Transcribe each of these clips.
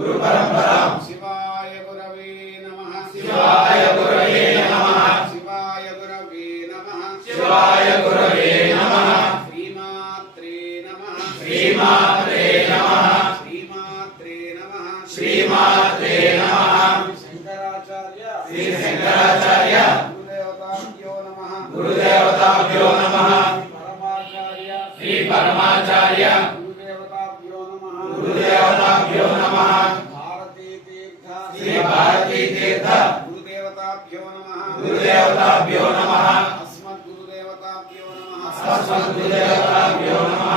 गुरु परंपरा शिवाय गुरवे नमः शिवाय गुरवे नमः शिवाय गुरवे नमः शिवाय गुरवे नमः श्रीमात्रे नमः श्रीमात्रे नमः श्रीमात्रे नमः श्रीमात्रे नमः शंकराचार्य श्री शंकराचार्य गुरुदेवताभ्यो नमः गुरुदेवताभ्यो नमः परमाचार्य श्री परमाचार्य गुरुदेवताभ्यो नमः गुरुदेवताभ्यो नमः भारती तीर्थ श्री भारती तीर्थ गुरुदेवताभ्यो नमः गुरुदेवताभ्यो नमः अस्मद् गुरुदेवताभ्यो नमः अस्मद् गुरुदेवताभ्यो नमः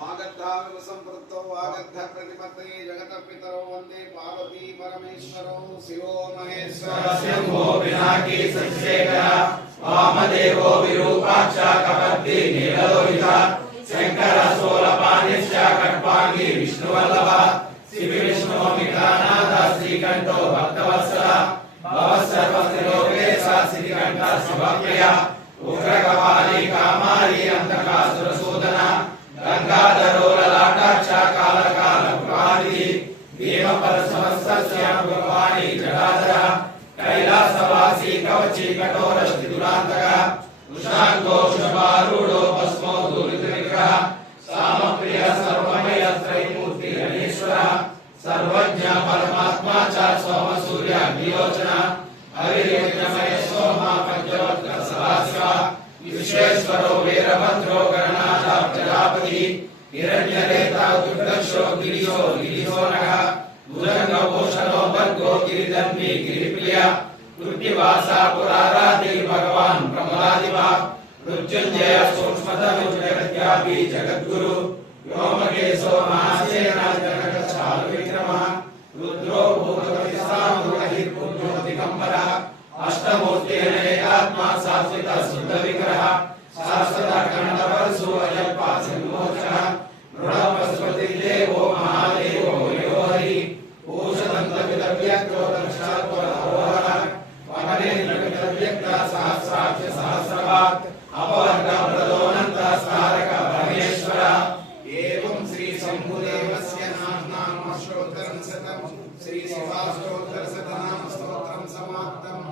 वागद्धाविव संपृक्तो वागद्ध प्रतिपत्तये जगतपितरो वन्दे पार्वती परमेश्वरो शिवो महेश्वर शंभो पिनाकी सचेकर वामदेवो विरूपाक्ष कपत्ति नीललोहित शंकर सोलपानिश्च कट्पांगी विष्णुवल्लभ शिव विष्णु मित्रानाथ श्रीकंठो भक्तवत्सल भवसर्वलोकेश श्रीकंठ शिवप्रिय उग्रकपाली कामाली अंधकासुरसूदन गंगाधरो ललाटाक्ष कालकाल पुराणि भीमपरसमस्तस्य भगवानी जटाधर कैलासवासी कवची कठोर दुरांतक उषांगो शुभारूढ़ो भस्मो दूरितविग्रह सामप्रिय सर्वमय त्रैमूर्ति गणेश्वर सर्वज्ञ परमात्मा च सोम सूर्य अग्निलोचन हरिर्यज्ञमय सोम पंचवक्त्र सदाशिव विश्वेश्वरो वीरभद्रो गणनाथ प्रजापति हिरण्यरेता दुर्दर्शो गिरिशो गिरिशोनः भुजंगभूषणो भर्गो गिरिधर्मी गिरिप्रिय कृत्तिवासा पुराराधि भगवान् प्रमलादिवा मृत्युंजय सूक्ष्मतनुजगद्व्यापी जगद्गुरु व्योमकेशो महासेन जनकचारु विक्रमः रुद्रो भूतपतिसामुरहिर्पुण्यो दिगम्बरः अष्टमूर्तेन एकात्मा शाश्वत शुद्ध विग्रह शाश्वत खंडवरसु अजल्पा संमोचनः मृडपस्पति देवो महादेवो यो हरि पूषदन्तविदव्यक्तो दक्षात्वरहोहर वहनेन्द्रविदव्यक्त सहस्राक्ष सहस्रवात् अपवर्गप्रदोनन्त स्तारक परमेश्वर एवं श्री शंभुदेवस्य नाम अष्टोत्तरं शतं श्री शिवाष्टोत्तर शतनाम स्तोत्रं समाप्तम्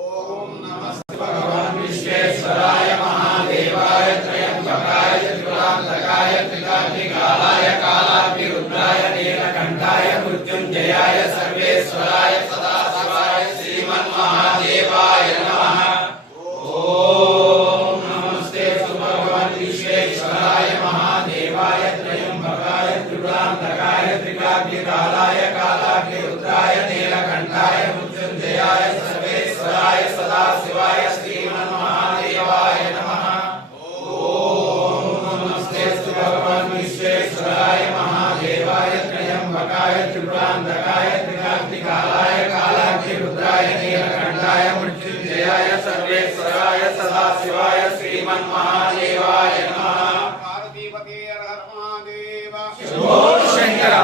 ओम नमस्ते भगवान् विश्वेश्वराय महादेवाय त्रयंबकाय त्रिपुरान्तकाय त्रिकाग्निकालाय कालाग्निरुद्राय नीलकण्ठाय मृत्युञ्जयाय सर्वेश्वराय सदाशिवाय श्रीमन्महादेवाय नमः ओम नमस्ते भगवान् विश्वेश्वराय महादेवाय त्रयंबकाय त्रिपुरान्तकाय त्रिकाग्निकालाय कालाग्निरुद्राय नीलकण्ठाय मृत्युञ्जयाय सर्वेश्वराय सदाशिवाय श्रीमन्महादेवाय नमः ओम नमस्ते भगवान् विश्वेश्वराय महादेवाय त्रयंबकाय त्रिपुरान्तकाय त्रिकाग्निकालाय कालाग्निरुद्राय नीलकण्ठाय मृत्युञ्जयाय सर्वेश्वराय सदाशिवाय श्रीमन्महादेवाय नमः पार्वतीपते हर हर महादेव शंभो शंकर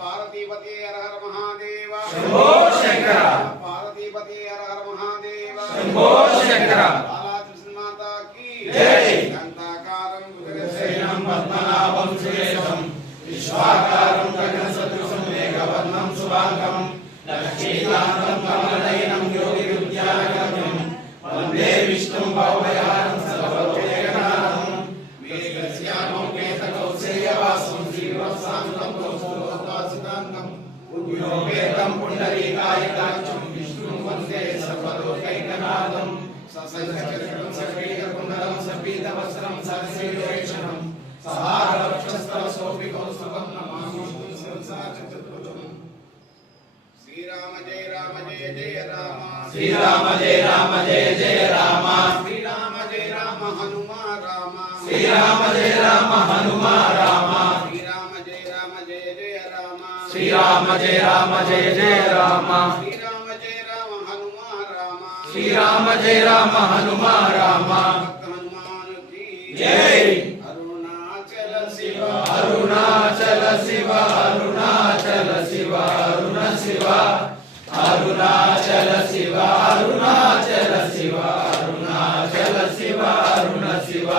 पार्वतीपते हर हर महादेव शंभो शंकर पार्वतीपते हर हर महादेव शंभो शंकर बाला कृष्ण माता की जय घंटाकारं शयनं पद्मनाभं सुरेशं विश्वाकारं गगनसदृशं मेघवर्णं शुभांगं लक्ष्मीकान्तं कमलनयनं योगिविद्यानगम्यं वन्दे विष्णुं भवभयहारं सर्वलोकैकनाथं मेघश्यामं केतकौशेयवासं श्रीवत्सान्तं कौस्तुभोद्भासितान्तं उद्योपेतं पुण्डरीकायकाक्षं विष्णुं वन्दे सर्वलोकैकनाथं ससङ्गचरितं सर्वैककुण्डलं सर्पीतवस्त्रं सरसीवेक्षणं सहारवक्षस्थलशोभि कौस्तुभं नमामि संसारचतुर्भुजम् श्रीराम जय राम जय जय राम श्रीराम जय राम जय जय राम श्रीराम जय राम हनुमान राम श्रीराम जय राम हनुमान राम श्रीराम जय राम जय जय राम श्रीराम जय राम जय जय राम श्रीराम जय राम हनुमान राम श्रीराम जय राम हनुमान राम भक्त हनुमान की जय अरुणाचल शिव अरुणाचल शिव अरुणाचल शिव अरुण शिव अरुणाचल शिव अरुणाचल शिव अरुणाचल शिव अरुण शिव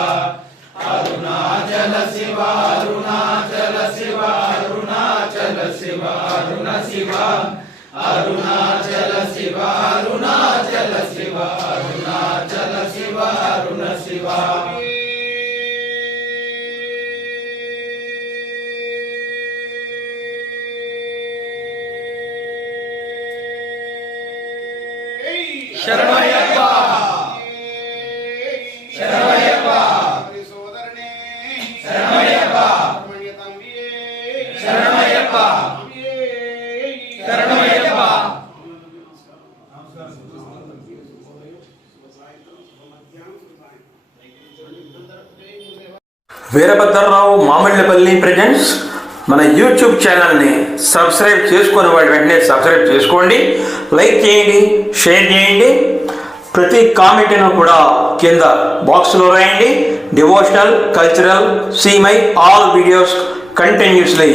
अरुणाचल शिव अरुणाचल शिव अरुणाचल శివ అరుణ శివ అరుణాచల శివ అరుణాచల శివ అరుణాచల శివ అరుణ శివ శరణయ్యప్ప శరణయ్యప్ప సోదరనే శరణయ్యప్ప రమణీయ తంబియే శరణయ్యప్ప శరణయ్యప్ప వీరభద్రరావు మామిళ్ళపల్లి ప్రెజెంట్స్ మన యూట్యూబ్ ఛానల్ని సబ్స్క్రైబ్ చేసుకుని వాడి వెంటనే సబ్స్క్రైబ్ చేసుకోండి, లైక్ చేయండి, షేర్ చేయండి. ప్రతి కామెంట్ను కూడా కింద బాక్స్లో రాయండి. Devotional, cultural, see my all videos continuously.